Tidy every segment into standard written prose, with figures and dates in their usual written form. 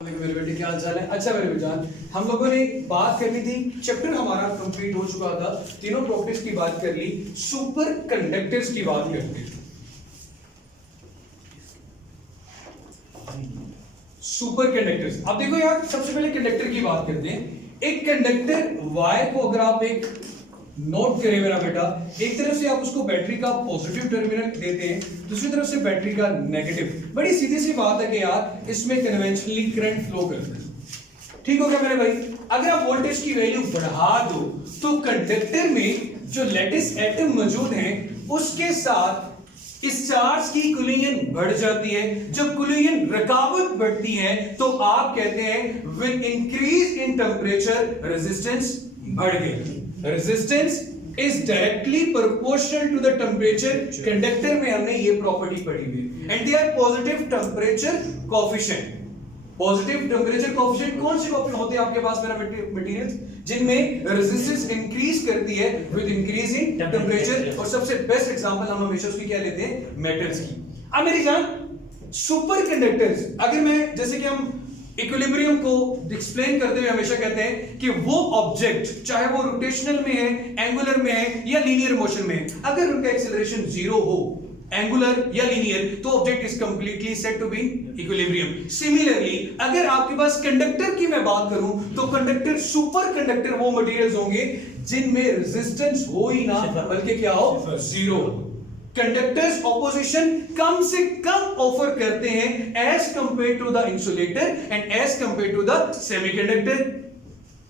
मेरे बेटे क्या हाल चाल है। अच्छा मेरे बेटान, हम लोगों ने बात करनी थी, चैप्टर हमारा कंप्लीट हो चुका था, तीनों प्रॉपर्टीज की बात कर ली, सुपर कंडक्टर्स की बात करते हैं। सुपर कंडक्टर्स, अब देखो यार, सबसे पहले कंडक्टर की बात करते हैं। एक कंडक्टर वायर को अगर आप एक नोट करें मेरा बेटा, एक तरफ से आप उसको बैटरी का पॉजिटिव टर्मिनल देते हैं, दूसरी तरफ से बैटरी का नेगेटिव। बड़ी सीधी सी बात है कि यार इसमें कन्वेंशनली करंट फ्लो करता है। ठीक हो गया मेरे भाई। अगर आप वोल्टेज की वैल्यू बढ़ा दो तो कंडक्टर में जो लेटिस एटम मौजूद हैं उसके साथ इस चार्ज की कुलियन बढ़ जाती है। जब कुलियन रकावट बढ़ती है तो आप कहते हैं with increase in temperature resistance बढ़ गई। Resistance is directly proportional to the temperature. Conductor में हमने ये प्रॉपर्टी पढ़ी हुई है। And they are positive temperature coefficient. Positive temperature coefficient कौन से कोएफिशिएंट होते हैं आपके पास मेरा मटेरियल्स जिनमें रेजिस्टेंस इंक्रीज करती है विद इंक्रीज इन टेंपरेचर। और सबसे बेस्ट एग्जांपल हम हमेशा उसकी क्या लेते हैं, मेटल्स की। अब मेरी जान, सुपर कंडक्टर्स, अगर मैं जैसे कि हम इक्विलिब्रियम को एक्सप्लेन करते हुए हमेशा कहते हैं कि वो ऑब्जेक्ट चाहे वो रोटेशनल में है, एंगुलर में है या लीनियर मोशन में है, अगर उनका एक्सेलरेशन जीरो हो, एंगुलर या लीनियर, तो object is completely set to be equilibrium. Similarly अगर आपके पास कंडक्टर की मैं बात करूं तो कंडक्टर, सुपर कंडक्टर वो मटेरियल्स होंगे जिनमें रेजिस्टेंस हो ही ना, बल्कि क्या हो, जीरो। कंडक्टर्स ऑपोजिशन कम से कम ऑफर करते हैं as compare to the insulator and as compare to the semiconductor.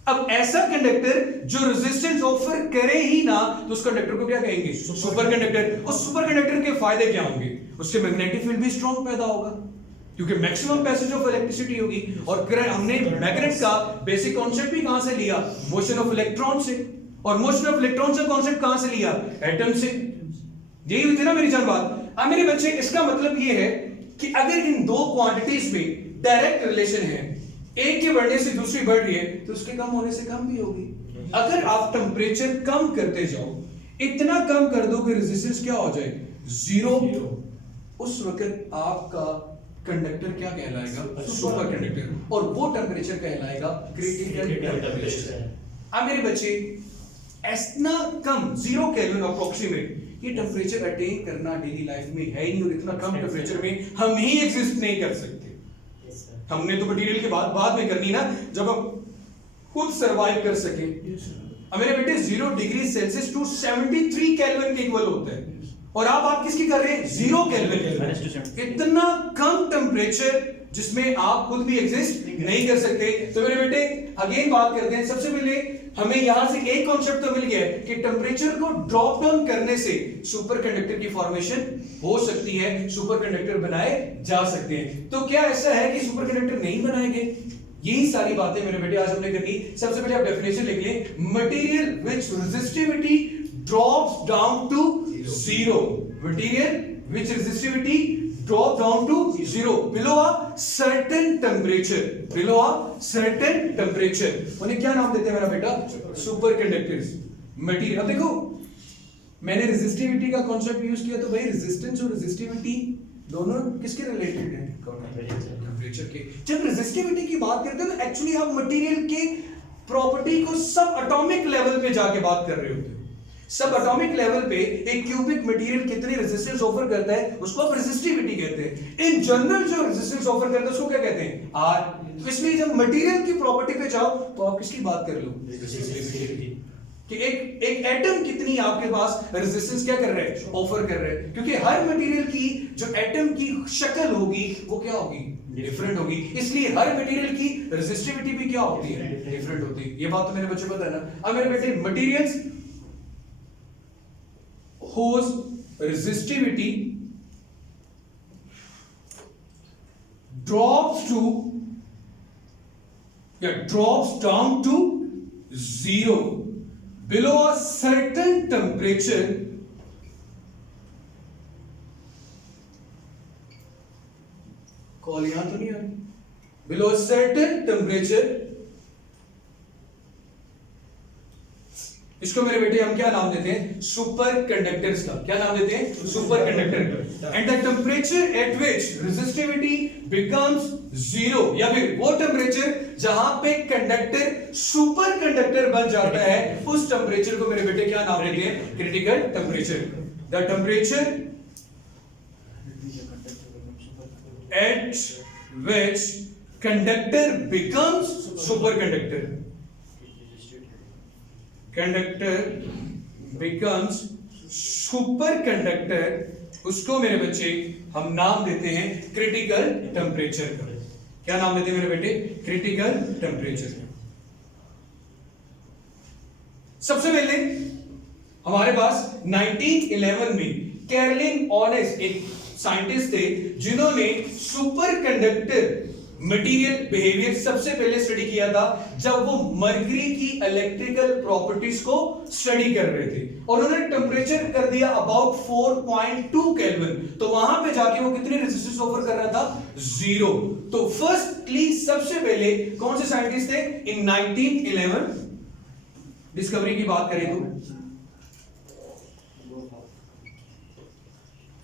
अब ऐसा कंडक्टर जो रेजिस्टेंस ऑफर करे ही ना, तो उस कंडक्टर को क्या कहेंगे, सुपर कंडक्टर। और सुपर कंडक्टर के फायदे क्या होंगे, उसके मैग्नेटिक फील्ड भी स्ट्रांग पैदा होगा क्योंकि मैक्सिमम पैसेज ऑफ इलेक्ट्रिसिटी होगी। और हमने मैग्नेट का बेसिक कॉन्सेप्ट भी कहां से लिया, मोशन ऑफ इलेक्ट्रॉन से। और मोशन ऑफ इलेक्ट्रॉन का कॉन्सेप्ट कहां से लिया, एटम से। यही हुई थी ना मेरी जान बात। अब मेरे बच्चे, इसका मतलब ये है कि अगर इन दो क्वांटिटीज में डायरेक्ट रिलेशन है, एक के बढ़ने से दूसरी बढ़ रही है, तो उसके कम होने से कम भी होगी। अगर आप टेंपरेचर कम करते जाओ, इतना कम कर दो कि रेजिस्टेंस क्या हो जाए, जीरो, उस वक्त आपका कंडक्टर क्या कहलाएगा, सुपर कंडक्टर। और वो टेंपरेचर कहलाएगा क्रिटिकल टेंपरेचर। अब मेरे बच्चे, इतना कम, 0 केल्विन अप्रोक्सीमेट, ये टेंपरेचर अटेन करना डेली लाइफ में है ही नहीं। और इतना कम टेंपरेचर में हम ही एग्जिस्ट नहीं कर सकते। हमने तो मटेरियल की बात बाद में करनी ना, जब हम खुद सरवाइव कर सके। अब मेरे बेटे, 0 डिग्री सेल्सियस टू 73 केल्विन के इक्वल होता है। और आप बात किसकी कर रहे हैं, 0 केल्विन। इतना कम टेंपरेचर जिसमें आप खुद भी एग्जिस्ट नहीं कर सकते। तो मेरे बेटे, अगेन बात करते हैं। सबसे पहले हमें यहां से एक कॉन्सेप्ट तो मिल गया है कि टेंपरेचर को ड्रॉप डाउन करने से सुपर कंडक्टर की फॉर्मेशन हो सकती है, सुपर कंडक्टर बनाए जा सकते हैं। तो क्या ऐसा है कि सुपर कंडक्टर नहीं बनाएंगे? यही सारी बातें मेरे बेटे आज हमने करनी। सबसे पहले आप डेफिनेशन लिख लें, material which resistivity drops down to zero. Material which resistivity drop down to zero below a certain temperature, below a certain temperature। उन्हें क्या नाम देते हैं मेरा बेटा, सुपर कंडक्टर्स। मटेरियल, अब देखो मैंने रेजिस्टिविटी का कॉन्सेप्ट यूज किया, तो भाई रेजिस्टेंस और रेजिस्टिविटी दोनों किसके रिलेटेड हैं, टेंपरेचर के। जब रेजिस्टिविटी की बात करते हैं तो एक्चुअली आप मटेरियल के प्रॉपर्टी को सब एटॉमिक लेवल पे जाके बात कर रहे होते हैं। सब एटॉमिक लेवल पे एक क्यूबिक मटेरियल कितनी रेजिस्टेंस ऑफर करता है, उसको आप रेजिस्टिविटी कहते हैं। इन जनरल जो रेजिस्टेंस ऑफर करता है उसको क्या कहते हैं, आर। तो इसलिए जब मटेरियल की प्रॉपर्टी पे जाओ तो आप किसकी बात कर लो, रेजिस्टिविटी कि एक एटम कितनी आपके पास रेजिस्टेंस क्या कर रहा है, ऑफर कर रहा है। क्योंकि हर मटेरियल की जो एटम की शक्ल होगी वो क्या होगी, डिफरेंट होगी। इसलिए हर मटेरियल की रेजिस्टिविटी भी क्या होती है, डिफरेंट होती है। ये बात तो मेरे बच्चों को पता है ना। अब मेरे बेटे, materials whose resistivity drops down to zero below a certain temperature, call यहां तो नहीं आ रही, below a certain temperature इसको मेरे बेटे हम क्या नाम देते हैं? सुपर कंडक्टर्स का। क्या नाम देते हैं? Super conductor. And the temperature at which resistivity becomes zero, या फिर वो टेम्परेचर जहां पे कंडक्टर सुपर कंडक्टर बन जाता है, उस टेम्परेचर को मेरे बेटे क्या नाम देते हैं? Critical temperature. The temperature at which conductor becomes superconductor, conductor becomes superconductor, उसको मेरे बच्चे हम नाम देते हैं क्रिटिकल टेम्परेचर का। क्या नाम देते हैं मेरे बेटे? Critical temperature. सबसे पहले हमारे पास 1911 में कैरोलिन ऑनेस्ट एक साइंटिस्ट थे जिन्होंने सुपर कंडक्टर मटेरियल बिहेवियर सबसे पहले स्टडी किया था, जब वो मरकरी की इलेक्ट्रिकल प्रॉपर्टीज को स्टडी कर रहे थे, और उन्होंने टेम्परेचर कर दिया अबाउट 4.2 केल्विन। तो वहां पे जाके वो कितने रेजिस्टेंस ऑफर कर रहा था? जीरो। तो फर्स्टली सबसे पहले कौन से साइंटिस्ट थे इन 1911 डिस्कवरी की बात करें तो?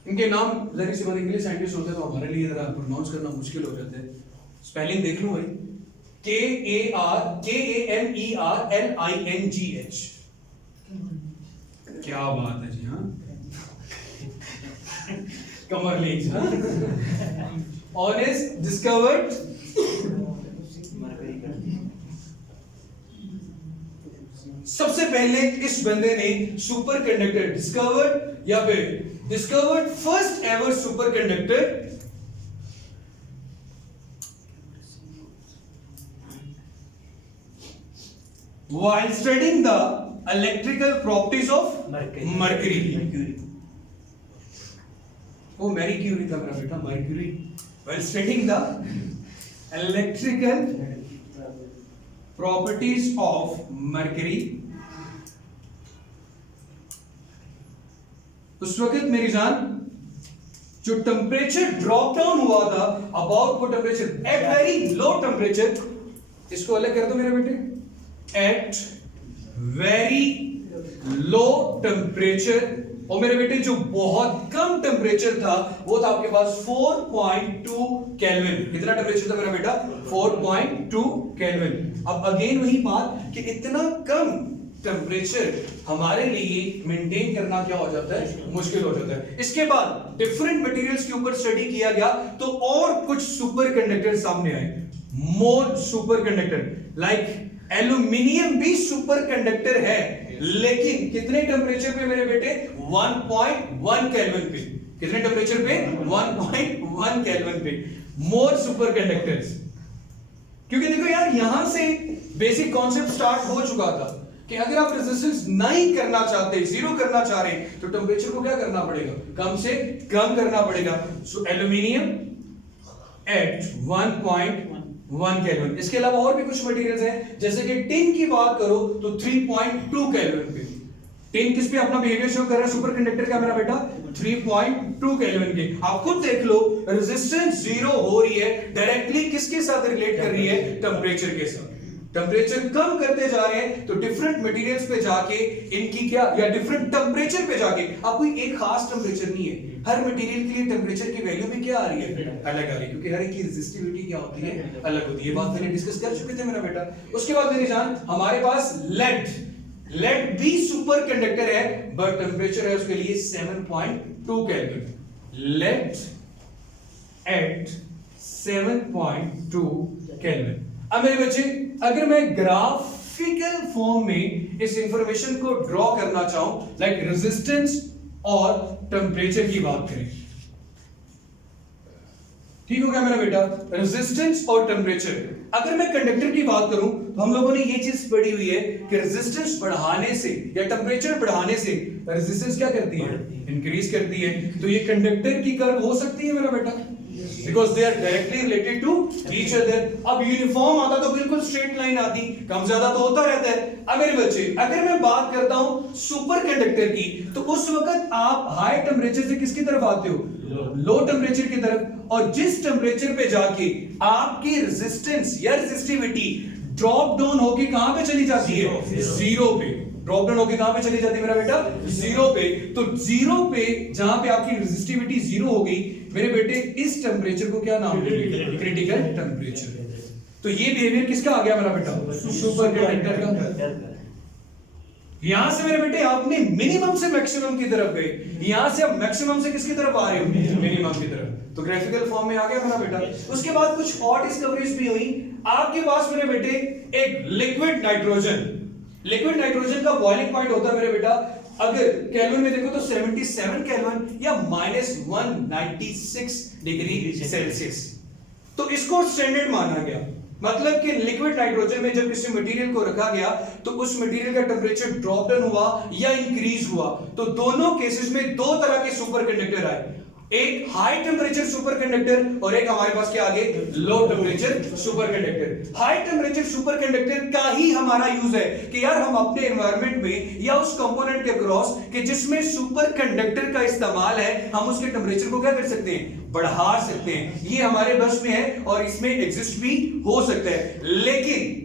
इनके नाम जरा सी बात, इंग्लिश साइंटिस्ट होते हैं तो हमारे लिए जरा प्रोनाउंस करना मुश्किल हो जाता है। स्पेलिंग देख लो भाई, KARLINGH। क्या बात है जी। हाँ, कमरलिंग। हाँ, ऑनेस्ट डिस्कवर्ड सबसे पहले इस बंदे ने सुपर कंडक्टर डिस्कवर्ड, या फिर discovered first ever super conductor while studying the electrical properties of mercury. वो मैरी क्यूरी था मेरा बेटा, mercury. while studying the electrical properties of mercury, उस वक्त मेरी जान जो टेम्परेचर ड्रॉप डाउन हुआ था अबाउट वो temperature at very low temperature, इसको अलग कर दो मेरे बेटे, एट वेरी लो टेम्परेचर, और मेरे बेटे जो बहुत कम टेम्परेचर था वो था आपके पास 4.2 केल्विन। कितना टेम्परेचर था मेरा बेटा? 4.2 केल्विन। अब अगेन वही बात कि इतना कम टेम्परेचर हमारे लिए मेंटेन करना क्या हो जाता है? मुश्किल हो जाता है। इसके बाद डिफरेंट मटेरियल्स के ऊपर स्टडी किया गया तो और कुछ सुपर कंडक्टर सामने आए, मोर सुपर कंडक्टर। लाइक एल्यूमिनियम भी सुपर कंडक्टर है, लेकिन कितने टेम्परेचर पे मेरे बेटे? 1.1 केल्विन पे। कितने टेम्परेचर पे? 1.1 केल्विन पे। मोर सुपर कंडक्टर्स। क्योंकि देखो यार, यहां से बेसिक कॉन्सेप्ट स्टार्ट हो चुका था कि अगर आप रेजिस्टेंस नहीं करना चाहते, जीरो करना चाह रहे हैं, तो टेम्परेचर को क्या करना पड़ेगा? कम से कम करना पड़ेगा। So aluminium eight 1.1 kelvin. इसके अलावा और भी कुछ मटेरियल्स हैं, जैसे कि टिन की बात करो तो 3.2 केल्विन पे। टिन किस पे अपना बिहेवियर शो कर रहा है? सुपर कंडक्टर का मेरा बेटा 3.2 केल्विन के। आप खुद देख लो, रेजिस्टेंस जीरो हो रही है, डायरेक्टली किसके साथ रिलेट कर रही है? टेम्परेचर के साथ। टेम्परेचर कम करते जा रहे हैं तो डिफरेंट मटेरियल्स पे जाके इनकी क्या, या डिफरेंट टेम्परेचर पे जाके, अब कोई एक खास टेम्परेचर नहीं है, हर मटेरियल के लिए टेम्परेचर की वैल्यू भी क्या आ रही है? अलग आ रही है, क्योंकि हर एक की रेजिस्टिविटी क्या होती है? अलग होती है। बात मैंने डिस्कस कर चुके थे मेरा बेटा। उसके बाद मेरी जान, हमारे पास लेड भी सुपर कंडक्टर है, बट टेम्परेचर है उसके लिए 7.2 केल्विन। Lead eight 7.2 kelvin. अब मेरे बच्चे, अगर मैं ग्राफिकल फॉर्म में इस इंफॉर्मेशन को ड्रॉ करना चाहूं, लाइक रेजिस्टेंस और टेम्परेचर की बात करें, ठीक हो गया मेरा बेटा? रेजिस्टेंस और टेम्परेचर। अगर मैं कंडक्टर की बात करूं तो हम लोगों ने ये चीज पढ़ी हुई है कि रेजिस्टेंस बढ़ाने से या टेम्परेचर बढ़ाने से रेजिस्टेंस क्या करती है? इंक्रीज करती है। तो ये कंडक्टर की कर्व हो सकती है मेरा बेटा, because they are directly related to each other। अब यूनिफॉर्म आता तो बिल्कुल स्ट्रेट लाइन आती, कम ज्यादा तो होता रहता है। अब मेरे बच्चे, अगर मैं बात करता हूं सुपर कंडक्टर की, तो उस वक्त आप हाई टेम्परेचर से किसकी तरफ आते हो? लो टेम्परेचर की तरफ। और जिस टेम्परेचर पे जाके आपकी रेजिस्टेंस या रेजिस्टिविटी ड्रॉप डाउन होके कहां पे चली जाती है? जीरो पे। ड्रॉप डाउन होके कहां पे चली जाती है मेरा बेटा, जीरो पे। तो जीरो पे जहां पे आपकी रेजिस्टिविटी जीरो हो गई मेरे बेटे, इस टेम्परेचर को क्या नाम देंगे, क्रिटिकल टेम्परेचर। तो ये बिहेवियर किसका आ गया मेरा बेटा, सुपर कंडक्टर का। यहां से मेरे बेटे आपने मिनिमम से मैक्सिमम की तरफ गए, यहां से अब मैक्सिमम से किसकी तरफ आ रहे हो, मिनिमम की तरफ। तो ग्राफिकल फॉर्म में आ गया मेरा बेटा। उसके बाद कुछ और डिस्कवरीज भी हुई। आपके पास मेरे बेटे एक लिक्विड नाइट्रोजन का बॉइलिंग पॉइंट होता है मेरे बेटा, अगर केल्विन में देखो तो 77 केल्विन या -196 डिग्री सेल्सियस। तो इसको स्टैंडर्ड माना गया, मतलब कि लिक्विड नाइट्रोजन में जब किसी मटेरियल को रखा गया तो उस मटेरियल का टेंपरेचर ड्रॉप डाउन हुआ या इंक्रीज हुआ। तो दोनों केसेस में दो तरह के सुपर कंडक्टर आए, एक हाई टेंपरेचर सुपर कंडक्टर और एक हमारे पास क्या आगे, लो temperature super conductor. High temperature super conductor का ही हमारा यूज है कि यार हम अपने एनवायरनमेंट में या उस कंपोनेंट के क्रॉस कि जिसमें सुपर कंडक्टर का इस्तेमाल है, हम उसके टेंपरेचर को क्या कर सकते हैं, बढ़ा सकते हैं। ये हमारे बस में है और इसमें एग्जिस्ट भी हो सकता है, लेकिन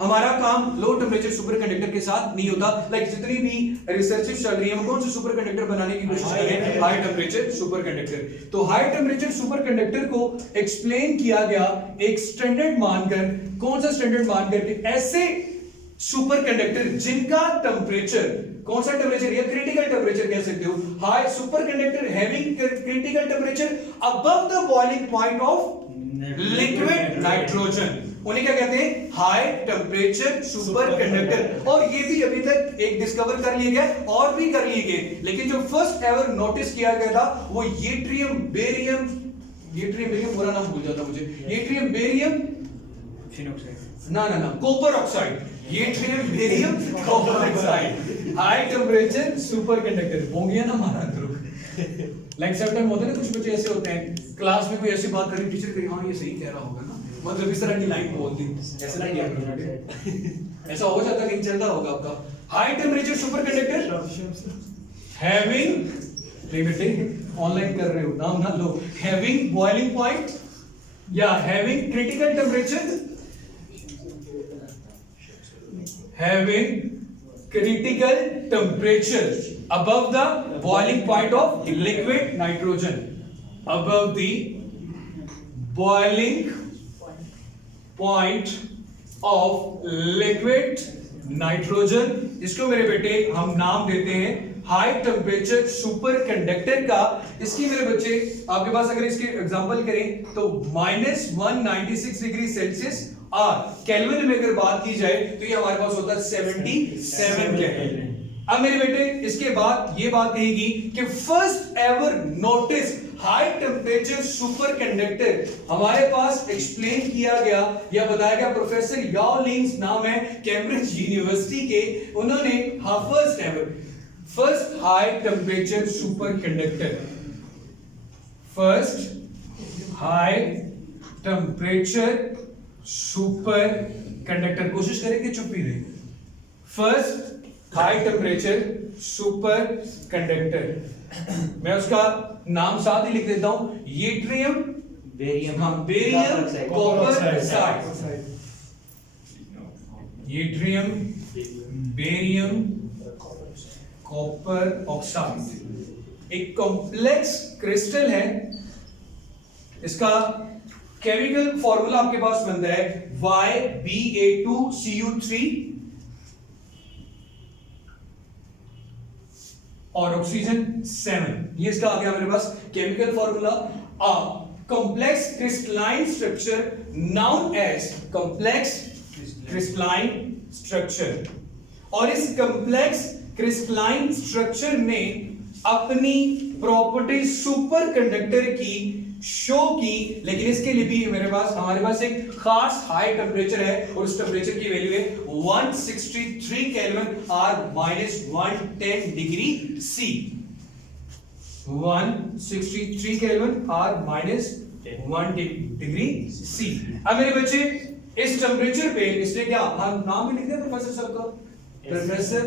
हमारा काम लो टेंपरेचर सुपर कंडक्टर के साथ नहीं होता। लाइक जितनी भी रिसर्चेस चल रही है, हम कौन से सुपर कंडक्टर बनाने की कोशिश कर रहे हैं, हाई टेंपरेचर सुपर कंडक्टर। तो हाई टेंपरेचर सुपर कंडक्टर को एक्सप्लेन किया गया एक स्टैंडर्ड मानकर। कौन सा स्टैंडर्ड मानकर के ऐसे सुपर कंडक्टर जिनका टेंपरेचर, कौन सा टेंपरेचर, या क्रिटिकल टेंपरेचर कह सकते हो, high super conductor having critical temperature above the boiling point of liquid nitrogen, उन्हें क्या कहते हैं, हाई टेंपरेचर सुपर कंडक्टर। और ये भी अभी तक एक डिस्कवर कर लिए गए और भी कर लिए गए, लेकिन जो फर्स्ट एवर नोटिस किया गया था वो येट्रियम बेरियम पूरा नाम भूल जाता मुझे, येट्रियम बेरियम ना copper oxide, yttrium barium copper oxide, high temperature super conductor. हो गया ना हमारा ग्रुप। लाइक समटाइम होते हैं ना, कुछ बच्चे ऐसे होते हैं क्लास में कोई ऐसी बात करी, टीचर कही हाँ ये सही कह रहा होगा ना, मतलब इस तरह की लाइन बोल दी, ऐसा ना किया करो बेटे। ऐसा हो जाता कहीं चलता होगा आपका। High temperature super conductor having, नहीं बेटे ऑनलाइन कर रहे हो नाम ना लो, हैविंग बॉइलिंग पॉइंट या having critical temperature, having critical temperature above the boiling point of liquid nitrogen, above the boiling point of liquid nitrogen। इसको मेरे बेटे हम नाम देते हैं हाई टेंपरेचर सुपर कंडक्टर का। इसकी मेरे बच्चे आपके पास अगर इसके एग्जांपल करें तो -196 डिग्री सेल्सियस और केल्विन में अगर बात की जाए तो ये हमारे पास होता है 77 केल्विन। अब मेरे बेटे इसके बाद ये बात कहेगी कि first ever notice high temperature super conductor हमारे पास एक्सप्लेन किया गया या बताया गया, प्रोफेसर याओ लिंग्स नाम है कैम्ब्रिज यूनिवर्सिटी के, उन्होंने first high temperature super conductor, first high temperature super conductor, कोशिश करें कि चुप ही रहे, first high temperature super conductor. मैं उसका नाम साथ ही लिख देता हूं, yttrium barium copper oxide, yttrium barium copper oxide एक कॉम्प्लेक्स क्रिस्टल है। इसका केमिकल फॉर्मूला आपके पास बनता है YbA2Cu3 और ऑक्सीजन 7। ये इसका आ गया मेरे पास chemical formula. Complex crystalline structure known as complex crystalline structure. और इस कॉम्प्लेक्स क्रिस्टलाइन स्ट्रक्चर ने अपनी प्रॉपर्टी सुपर कंडक्टर की शो की, लेकिन इसके लिए भी हमारे पास एक खास हाई टेंपरेचर है और उस टेंपरेचर की वैल्यू है 163 केल्विन और -110 डिग्री सी। 163 केल्विन और -1 डिग्री सी। अब मेरे बच्चे इस टेंपरेचर पे इसने क्या नाम भी लिख दिया प्रोफेसर साहब का, प्रोफेसर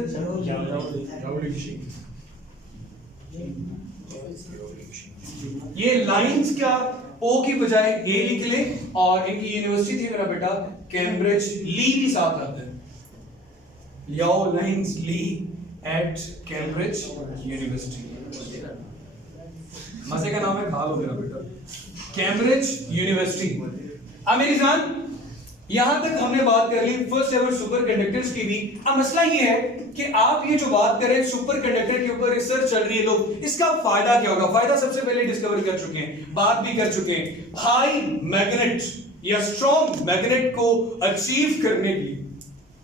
ये लाइंस क्या ओ की बजाय ए लिख ले, और इनकी यूनिवर्सिटी थी मेरा बेटा कैम्ब्रिज, ली भी साथ आता है। लियाओ लाइन्स ली एट कैम्ब्रिज यूनिवर्सिटी। मजे का नाम है, खा लो मेरा बेटा। Cambridge university. अब मेरी जान, यहां तक हमने बात कर ली फर्स्ट एवर सुपर कंडक्टर्स की भी। अब मसला ये है कि आप ये जो बात करें सुपर कंडक्टर के ऊपर रिसर्च चल रही है लोग, इसका फायदा क्या होगा? फायदा सबसे पहले डिस्कवर कर चुके हैं, बात भी कर चुके हैं। हाई मैग्नेट या स्ट्रॉन्ग मैग्नेट को अचीव करने के लिए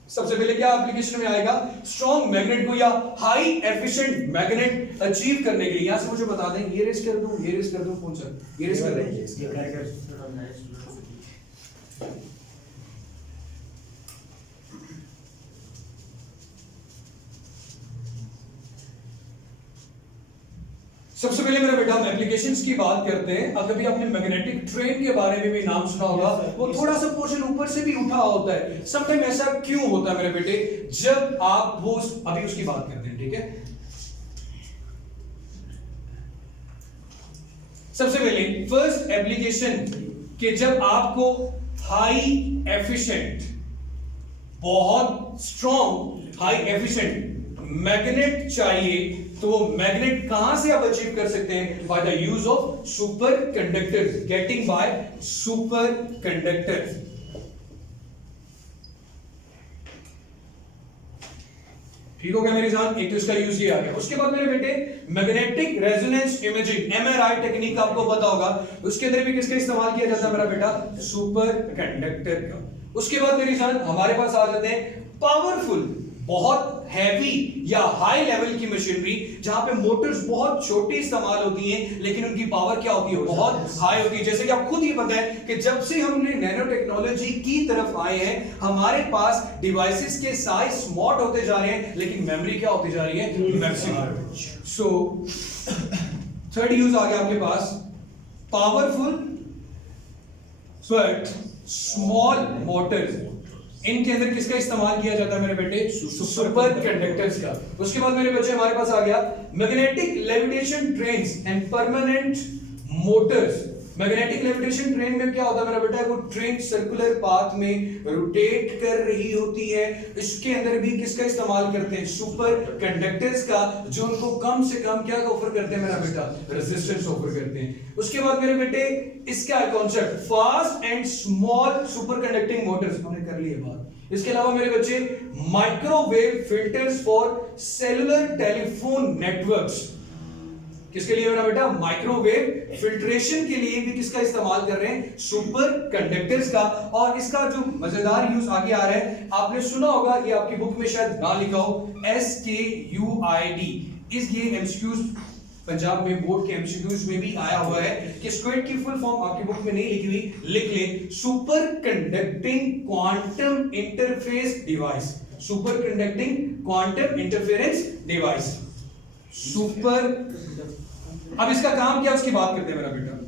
सबसे पहले क्या एप्लीकेशन में आएगा? स्ट्रॉन्ग मैग्नेट को या हाई एफिशिएंट मैग्नेट अचीव करने के लिए। यहां से मुझे बता दें, ये रेस कर दूं, ये रेस कर दूं, कौन सा ये रेस कर दें? सबसे पहले मेरा बेटा हम एप्लीकेशंस की बात करते हैं। अब कभी आपने मैग्नेटिक ट्रेन के बारे में भी नाम सुना होगा, वो थोड़ा सा पोर्शन ऊपर से भी उठा होता है। समटाइम ऐसा क्यों होता है मेरे बेटे? जब आप वो अभी उसकी बात करते हैं, ठीक है। सबसे पहले फर्स्ट एप्लीकेशन कि जब आपको हाई एफिशिएंट, बहुत स्ट्रॉन्ग हाई एफिशिएंट मैग्नेट चाहिए, तो वो मैग्नेट कहां से आप अचीव कर सकते हैं? By the use of super conductors, getting by super conductors. ठीक हो गया मेरी जान? एक तो इसका यूज किया गया। उसके बाद मेरे बेटे magnetic resonance imaging, MRI technique आपको पता होगा, उसके अंदर भी किसका इस्तेमाल किया जाता है मेरा बेटा? सुपर कंडक्टर का। उसके बाद मेरी जान हमारे पास आ जाते हैं पावरफुल, बहुत हैवी या हाई लेवल की मशीनरी, जहां पे मोटर्स बहुत छोटी इस्तेमाल होती हैं लेकिन उनकी पावर क्या होती है? बहुत हाई होती है। जैसे कि आप खुद ही पता है कि जब से हमने नैनो टेक्नोलॉजी की तरफ आए हैं, हमारे पास डिवाइसेस के साइज स्मॉल होते जा रहे हैं लेकिन मेमोरी क्या होती जा रही है? मैक्सिमम। सो थर्ड यूज आ गया आपके पास पावरफुल बट स्मॉल मोटर्स। इनके अंदर किसका इस्तेमाल किया जाता है मेरे बेटे? सुपर कंडक्टर्स का। उसके बाद मेरे बच्चे हमारे पास आ गया magnetic levitation trains and permanent Motors. Magnetic levitation train में क्या होता है मेरा बेटा? वो ट्रेन सर्कुलर पाथ में रोटेट कर रही होती है। इसके अंदर भी किसका इस्तेमाल करते हैं? सुपर कंडक्टर्स का, जो उनको कम से कम क्या ऑफर करते हैं मेरा बेटा? रेजिस्टेंस ऑफर करते हैं। उसके बाद मेरे बेटे इसका concept fast and small super conducting Motors, हमने कर लिया बात। इसके अलावा मेरे बच्चे microwave filters for cellular telephone networks. किसके लिए मेरा बेटा? माइक्रोवेव फिल्ट्रेशन के लिए भी किसका इस्तेमाल कर रहे हैं? सुपर कंडक्टर्स का। और इसका जो मजेदार यूज आगे आ रहा है, आपने सुना होगा, ये आपकी बुक में शायद ना लिखा हो, SKUID। इस ये एमसीक्यूज पंजाब में बोर्ड के एमसीक्यूज में भी आया हुआ है कि स्क्वाड की फुल फॉर्म आपकी बुक में नहीं लिखी हुई, लिख ले, super conducting quantum interface device. Super conducting quantum interference device, super. अब इसका काम क्या, उसकी बात करते हैं मेरा बेटा।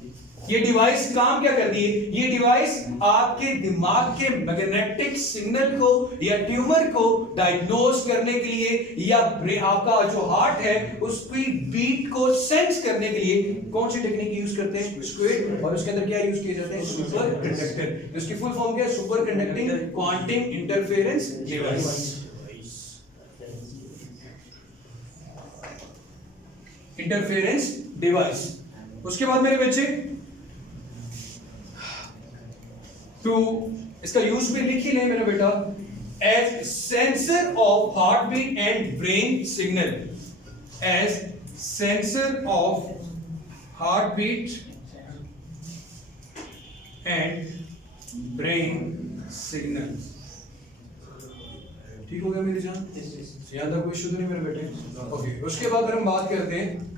ये डिवाइस काम क्या करती है? ये डिवाइस आपके दिमाग के मैग्नेटिक सिग्नल को या ट्यूमर को डायग्नोज करने के लिए, या आपका जो हार्ट है उसकी बीट को सेंस करने के लिए कौन सी टेक्निक यूज करते हैं? स्क्विड। और उसके अंदर क्या यूज किए जाते हैं? Super conductor. इसकी फुल फॉर्म क्या है? Super conducting quantum interference device. Interference device. उसके बाद मेरे बच्चे तो इसका यूज भी लिख ही लें मेरा बेटा, as sensor of heart beat and brain signal. As sensor of heart beat and brain signal. ठीक हो गया मेरी जान? याद है? कोई इशू तो नहीं मेरे बेटे? ओके। उसके बाद अगर हम बात करते हैं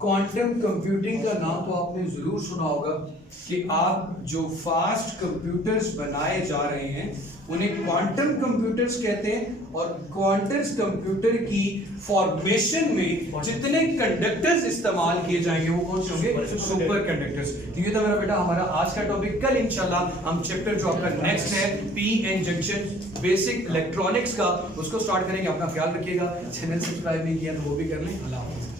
क्वांटम कंप्यूटिंग का नाम तो आपने जरूर सुना होगा कि आप जो फास्ट कंप्यूटर्स बनाए जा रहे हैं उन्हें क्वांटम कंप्यूटर्स कहते हैं। और क्वांटम कंप्यूटर की फॉर्मेशन में जितने कंडक्टर्स इस्तेमाल किए जाएंगे वो कौन से होंगे? Super conductors. तो ये था मेरा बेटा हमारा आज का टॉपिक। कल इंशाल्लाह हम चैप्टर जो आपका नेक्स्ट है P N junction basic electronics का, उसको स्टार्ट करेंगे। अपना ख्याल रखिएगा। चैनल सब्सक्राइब नहीं किया तो वो भी कर लें। अल्लाह हाफ़िज़।